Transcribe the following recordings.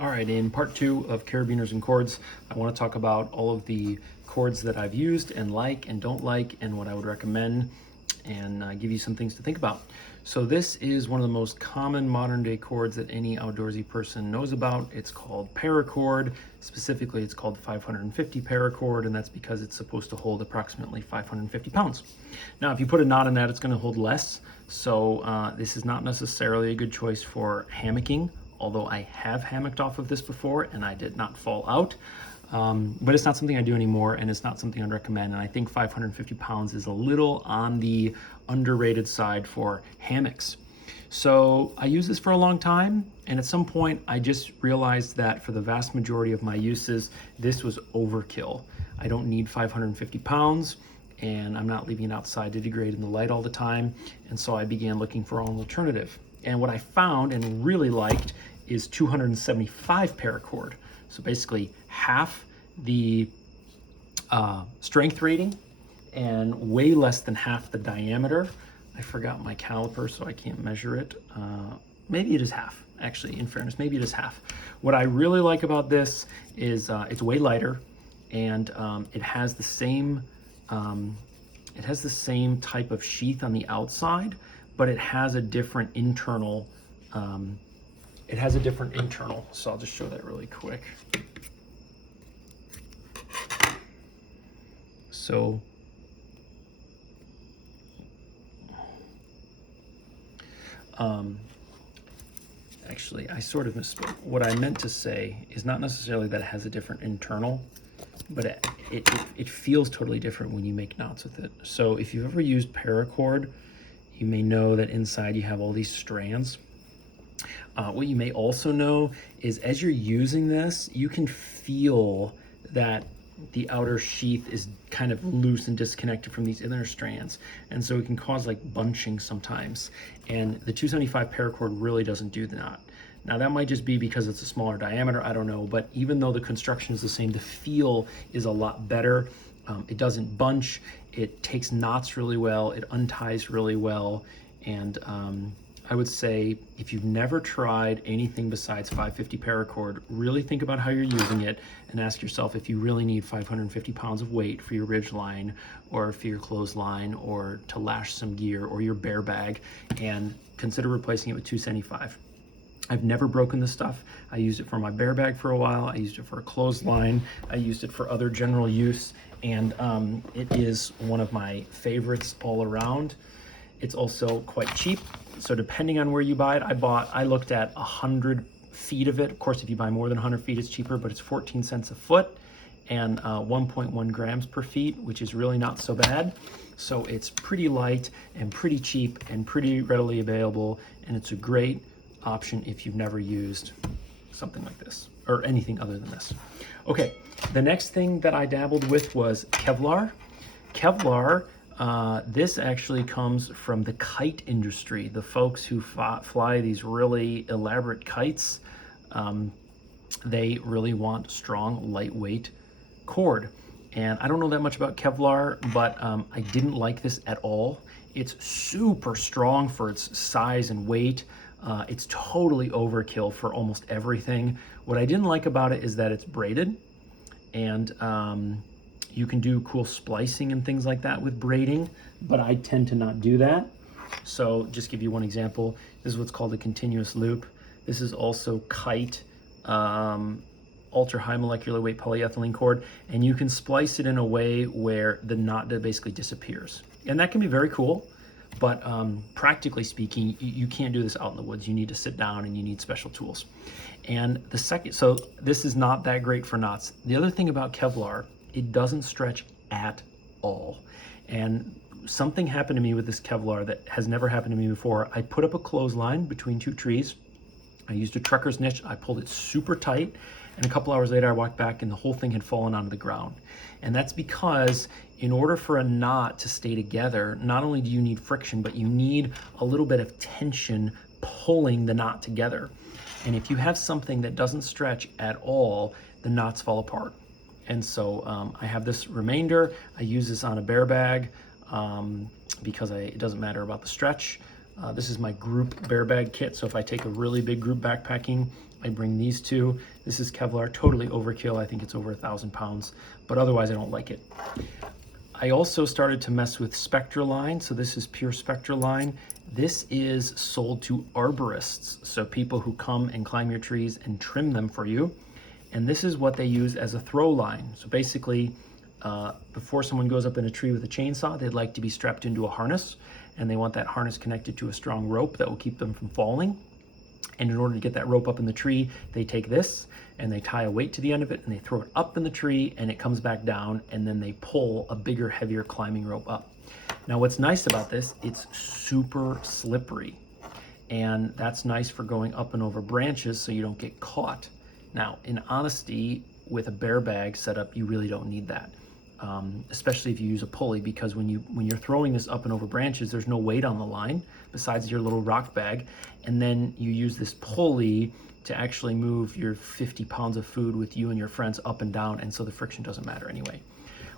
All right, in part 2 of carabiners and cords, I want to talk about all of the cords that I've used and like and don't like and what I would recommend, and give you some things to think about. So this is one of the most common modern day cords that any outdoorsy person knows about. It's called paracord. Specifically, it's called 550 paracord, and that's because it's supposed to hold approximately 550 pounds. Now, if you put a knot in that, it's going to hold less. So this is not necessarily a good choice for hammocking, although I have hammocked off of this before and I did not fall out. But it's not something I do anymore, and it's not something I'd recommend. And I think 550 pounds is a little on the underrated side for hammocks. So I used this for a long time, and at some point I just realized that for the vast majority of my uses, this was overkill. I don't need 550 pounds, and I'm not leaving it outside to degrade in the light all the time. And so I began looking for an alternative. And what I found and really liked is 275 paracord. So basically half the strength rating and way less than half the diameter. I forgot my caliper, so I can't measure it. Maybe it is half, actually, in fairness, maybe it is half. What I really like about this is it's way lighter, and it has the same type of sheath on the outside, but it has a different internal, so I'll just show that really quick. So actually, I sort of misspoke. What I meant to say is not necessarily that it has a different internal, but it feels totally different when you make knots with it. So if you've ever used paracord, you may know that inside you have all these strands. What you may also know is as you're using this, you can feel that the outer sheath is kind of loose and disconnected from these inner strands. And so it can cause like bunching sometimes. And the 275 paracord really doesn't do that. Now that might just be because it's a smaller diameter, I don't know, but even though the construction is the same, the feel is a lot better. It doesn't bunch, it takes knots really well, it unties really well, and I would say if you've never tried anything besides 550 paracord, really think about how you're using it and ask yourself if you really need 550 pounds of weight for your ridge line or for your clothesline or to lash some gear or your bear bag, and consider replacing it with 275. I've never broken this stuff. I used it for my bear bag for a while. I used it for a clothesline. I used it for other general use, and it is one of my favorites all around. It's also quite cheap. So depending on where you buy it, I looked at 100 feet of it. Of course, if you buy more than 100 feet, it's cheaper, but it's 14 cents a foot and 1.1 grams per feet, which is really not so bad. So it's pretty light and pretty cheap and pretty readily available. And it's a great option if you've never used something like this or anything other than this. Okay, the next thing that I dabbled with was Kevlar. Kevlar, this actually comes from the kite industry, the folks who fly these really elaborate kites. They really want strong, lightweight cord. And I don't know that much about Kevlar, but I didn't like this at all. It's super strong for its size and weight. It's totally overkill for almost everything. What I didn't like about it is that it's braided, and you can do cool splicing and things like that with braiding, but I tend to not do that. So just give you one example. This is what's called a continuous loop. This is also kite, ultra high molecular weight polyethylene cord, and you can splice it in a way where the knot basically disappears. And that can be very cool, but practically speaking, you can't do this out in the woods. You need to sit down and you need special tools. And so this is not that great for knots. The other thing about Kevlar, it doesn't stretch at all. And something happened to me with this Kevlar that has never happened to me before. I put up a clothesline between two trees. I used a trucker's niche. I pulled it super tight. And a couple hours later, I walked back and the whole thing had fallen onto the ground. And that's because in order for a knot to stay together, not only do you need friction, but you need a little bit of tension pulling the knot together. And if you have something that doesn't stretch at all, the knots fall apart. And so I have this remainder. I use this on a bear bag because it doesn't matter about the stretch. This is my group bear bag kit. So if I take a really big group backpacking, I bring these two. This is Kevlar, totally overkill. I think it's over 1,000 pounds, but otherwise I don't like it. I also started to mess with Spectraline. So this is pure Spectraline. This is sold to arborists. So people who come and climb your trees and trim them for you. And this is what they use as a throw line. So basically, before someone goes up in a tree with a chainsaw, they'd like to be strapped into a harness, and they want that harness connected to a strong rope that will keep them from falling. And in order to get that rope up in the tree, they take this and they tie a weight to the end of it and they throw it up in the tree and it comes back down, and then they pull a bigger, heavier climbing rope up. Now what's nice about this, it's super slippery, and that's nice for going up and over branches so you don't get caught. Now, in honesty, with a bear bag setup, you really don't need that. Especially if you use a pulley, because when you're throwing this up and over branches, there's no weight on the line besides your little rock bag, and then you use this pulley to actually move your 50 pounds of food with you and your friends up and down, and so the friction doesn't matter anyway.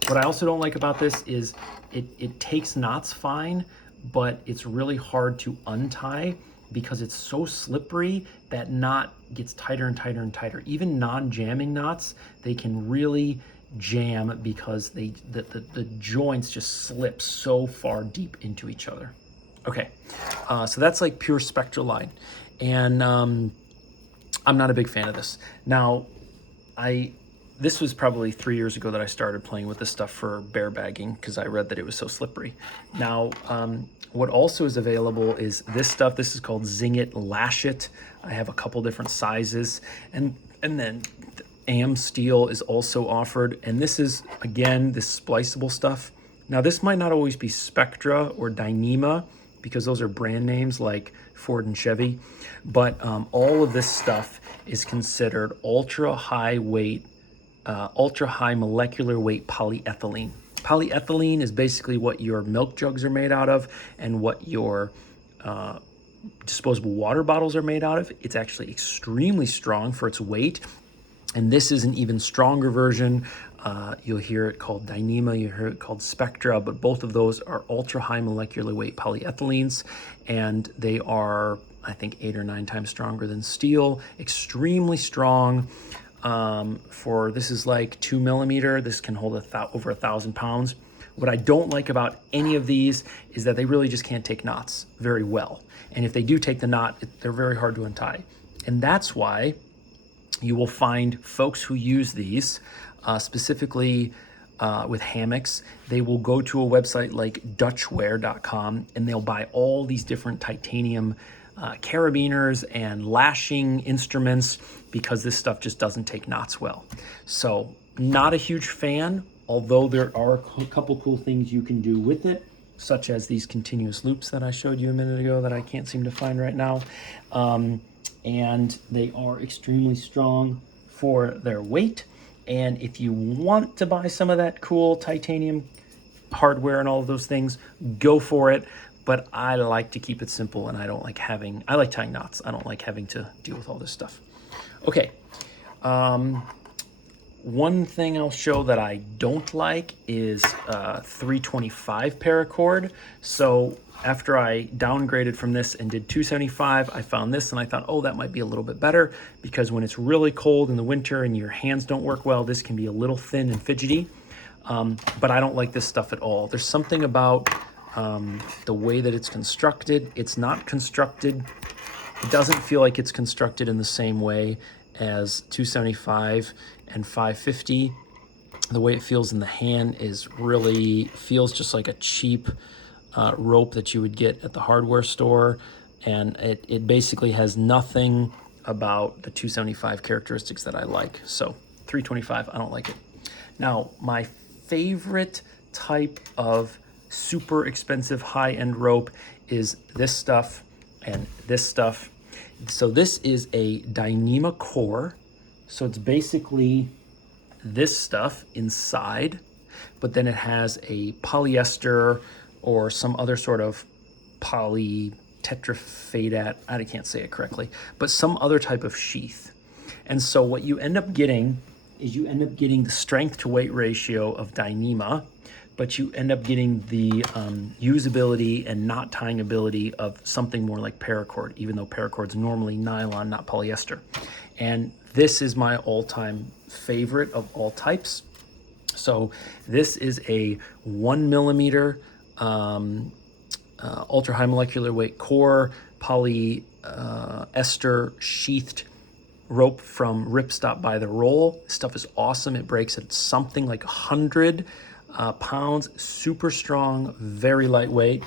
What I also don't like about this is it takes knots fine, but it's really hard to untie because it's so slippery. That knot gets tighter and tighter and tighter. Even non-jamming knots, they can really jam because the joints just slip so far deep into each other. Okay, so that's like pure Spectraline, and I'm not a big fan of this. Now, this was probably 3 years ago that I started playing with this stuff for bear bagging because I read that it was so slippery. Now, what also is available is this stuff. This is called Zing It, Lash It. I have a couple different sizes, and then AM steel is also offered, and this is, again, this spliceable stuff. Now, this might not always be Spectra or Dyneema because those are brand names like Ford and Chevy, but all of this stuff is considered ultra high molecular weight polyethylene. Polyethylene is basically what your milk jugs are made out of and what your disposable water bottles are made out of. It's actually extremely strong for its weight. And this is an even stronger version. You'll hear it called Dyneema, you'll hear it called Spectra, but both of those are ultra high molecular weight polyethylenes, and they are, I think, 8 or 9 times stronger than steel. Extremely strong. This is like 2 millimeter. This can hold over 1,000 pounds. What I don't like about any of these is that they really just can't take knots very well. And if they do take the knot, they're very hard to untie. And that's why you will find folks who use these, specifically with hammocks, they will go to a website like Dutchware.com and they'll buy all these different titanium carabiners and lashing instruments because this stuff just doesn't take knots well. So not a huge fan, although there are a couple cool things you can do with it, such as these continuous loops that I showed you a minute ago that I can't seem to find right now. And they are extremely strong for their weight. And if you want to buy some of that cool titanium hardware and all of those things, go for it. But I like to keep it simple, and I like tying knots. I don't like having to deal with all this stuff. Okay. One thing I'll show that I don't like is 325 paracord. So after I downgraded from this and did 275, I found this and I thought, oh, that might be a little bit better, because when it's really cold in the winter and your hands don't work well, this can be a little thin and fidgety. But I don't like this stuff at all. There's something about the way that it's constructed. It's not constructed, it doesn't feel like it's constructed in the same way as 275 and 550. The way it feels in the hand feels just like a cheap rope that you would get at the hardware store, and it basically has nothing about the 275 characteristics that I like. So 325, I don't like it. Now, my favorite type of super expensive high-end rope is this stuff and this stuff. So this is a Dyneema core. So it's basically this stuff inside, but then it has a polyester or some other sort of polytetraphadat, I can't say it correctly, but some other type of sheath. And so what you end up getting is the strength to weight ratio of Dyneema, but you end up getting the usability and knot tying ability of something more like paracord, even though paracord's normally nylon, not polyester. And this is my all-time favorite of all types. So this is a 1 millimeter ultra high molecular weight core polyester sheathed rope from Ripstop by the Roll. This stuff is awesome. It breaks at something like 100 pounds, super strong, very lightweight.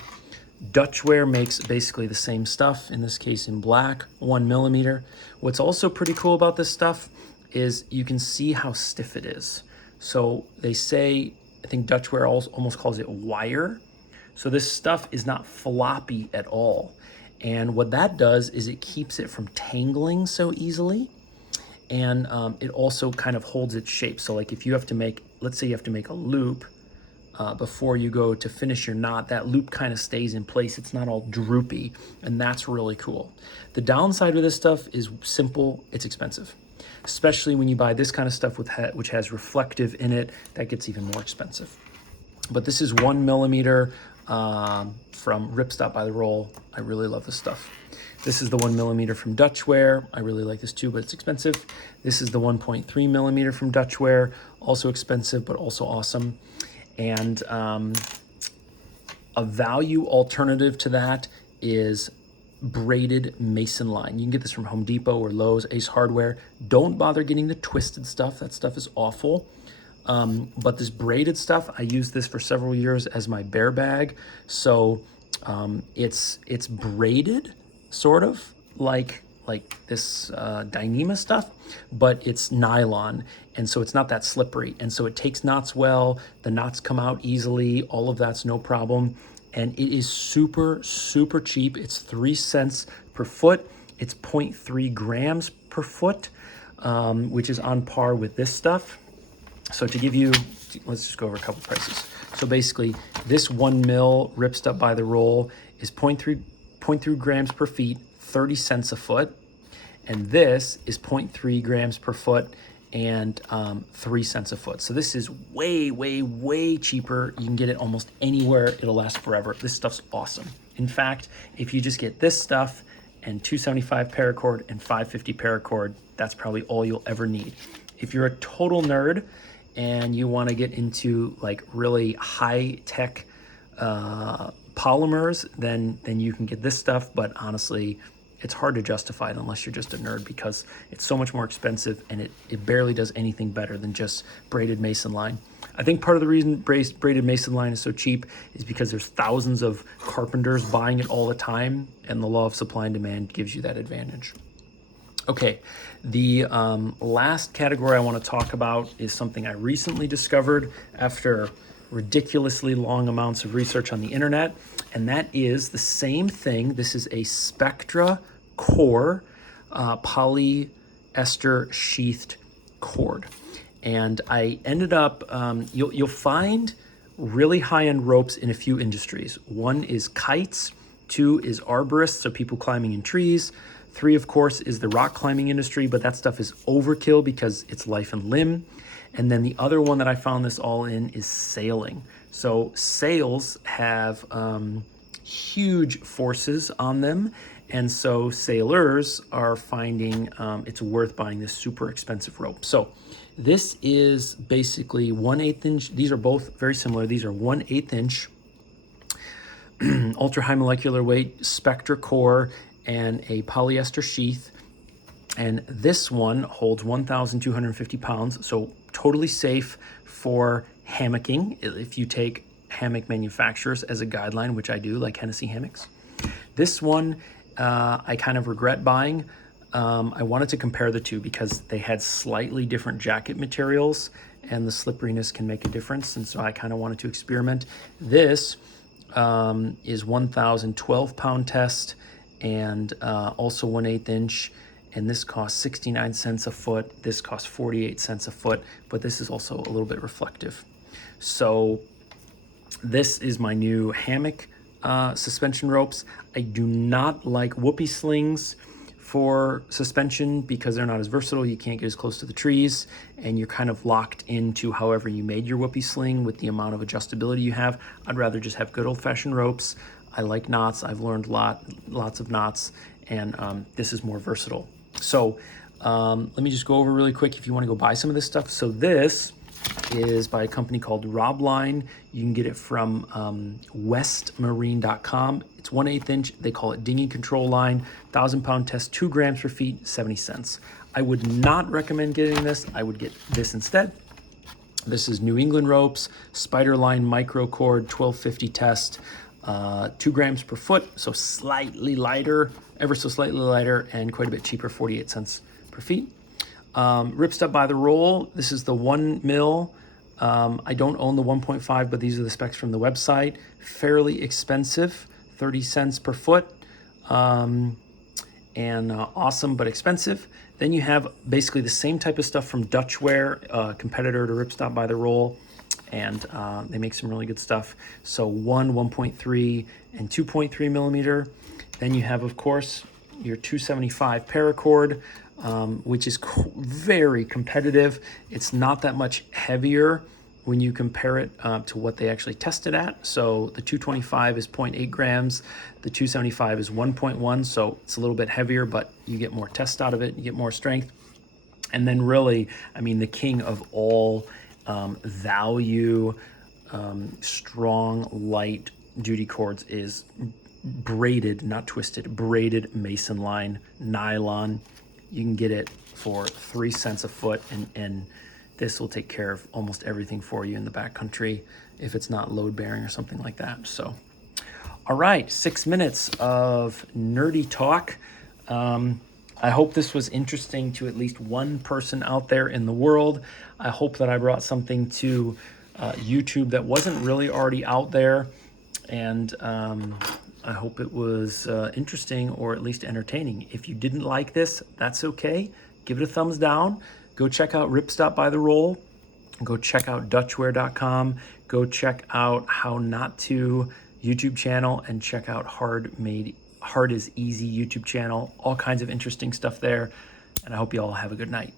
Dutchware makes basically the same stuff, in this case in black, 1 millimeter. What's also pretty cool about this stuff is you can see how stiff it is. So they say, I think Dutchware almost calls it wire. So this stuff is not floppy at all. And what that does is it keeps it from tangling so easily. And it also kind of holds its shape. So like if you have to make, let's say you have to make a loop before you go to finish your knot, that loop kind of stays in place. It's not all droopy, and that's really cool. The downside with this stuff is simple, it's expensive. Especially when you buy this kind of stuff which has reflective in it, that gets even more expensive. But this is 1 millimeter from Ripstop by the Roll. I really love this stuff. This is the 1 millimeter from Dutchware. I really like this too, but it's expensive. This is the 1.3 millimeter from Dutchware, also expensive, but also awesome. And a value alternative to that is braided mason line. You can get this from Home Depot or Lowe's, Ace Hardware. Don't bother getting the twisted stuff. That stuff is awful. But this braided stuff, I used this for several years as my bear bag. So it's braided, sort of like this Dyneema stuff, but it's nylon, and so it's not that slippery, and so it takes knots well. The knots come out easily. All of that's no problem, and it is super cheap. It's 3 cents per foot. It's 0.3 grams per foot, which is on par with this stuff. So to give you, let's just go over a couple prices. So basically, this 1 mil Ripstop by the Roll is 0.3 grams per feet, 30 cents a foot. And this is 0.3 grams per foot and 3 cents a foot. So this is way cheaper. You can get it almost anywhere. It'll last forever. This stuff's awesome. In fact, if you just get this stuff and 275 paracord and 550 paracord, that's probably all you'll ever need. If you're a total nerd and you want to get into like really high tech polymers, then you can get this stuff. But honestly, it's hard to justify it unless you're just a nerd, because it's so much more expensive and it barely does anything better than just braided mason line. I think part of the reason braided mason line is so cheap is because there's thousands of carpenters buying it all the time, and the law of supply and demand gives you that advantage. Okay, the last category I want to talk about is something I recently discovered after ridiculously long amounts of research on the internet, and that is the same thing. This is a Spectra core polyester sheathed cord, and I ended up you'll find really high-end ropes in a few industries. One is kites, 2 is arborists, so people climbing in trees, 3 of course is the rock climbing industry, but that stuff is overkill because it's life and limb. And then the other one that I found this all in is sailing. So sails have huge forces on them, and so sailors are finding it's worth buying this super expensive rope. So this is basically 1/8 inch. These are both very similar. These are 1/8 inch ultra high molecular weight Spectra core and a polyester sheath. And this one holds 1,250 pounds, so totally safe for hammocking if you take hammock manufacturers as a guideline, which I do, like Hennessy Hammocks. This one I kind of regret buying. I wanted to compare the two because they had slightly different jacket materials, and the slipperiness can make a difference, and so I kind of wanted to experiment. This is 1,012 pound test, and also 1/8 inch, and this costs 69 cents a foot. This costs 48 cents a foot, but this is also a little bit reflective. So this is my new hammock suspension ropes. I do not like whoopee slings for suspension because they're not as versatile. You can't get as close to the trees, and you're kind of locked into however you made your whoopee sling with the amount of adjustability you have. I'd rather just have good old-fashioned ropes. I like knots. I've learned lots of knots, and this is more versatile. So Let me just go over really quick if you want to go buy some of this stuff. So this is by a company called Robline. You can get it from westmarine.com. It's 1/8 inch. They call it dinghy control line. 1,000-pound test, 2 grams per feet, 70 cents. I would not recommend getting this. I would get this instead. This is New England ropes, spider line micro cord, 1250 test, 2 grams per foot, so slightly lighter, ever so slightly lighter, and quite a bit cheaper, 48 cents per feet. Ripstop by the roll. This is the 1 mil. I don't own the 1.5, but these are the specs from the website. Fairly expensive, 30 cents per foot. Awesome but expensive. Then you have basically the same type of stuff from Dutchware, competitor to Ripstop by the roll, and they make some really good stuff. So 1.3, and 2.3 millimeter. Then you have, of course, your 275 paracord, which is very competitive. It's not that much heavier when you compare it to what they actually tested at. So the 225 is 0.8 grams, the 275 is 1.1, so it's a little bit heavier, but you get more test out of it, you get more strength. And then really, I mean, the king of all value, strong, light duty cords is braided, not twisted, braided Mason line nylon. You can get it for 3 cents a foot, and this will take care of almost everything for you in the backcountry if it's not load bearing or something like that. So, all right, 6 minutes of nerdy talk. I hope this was interesting to at least one person out there in the world. I hope that I brought something to YouTube that wasn't really already out there, and I hope it was interesting or at least entertaining. If you didn't like this, that's okay. Give it a thumbs down. Go check out Ripstop by the Roll. Go check out Dutchware.com. Go check out How Not To YouTube channel, and check out Hard is Easy YouTube channel. All kinds of interesting stuff there. And I hope you all have a good night.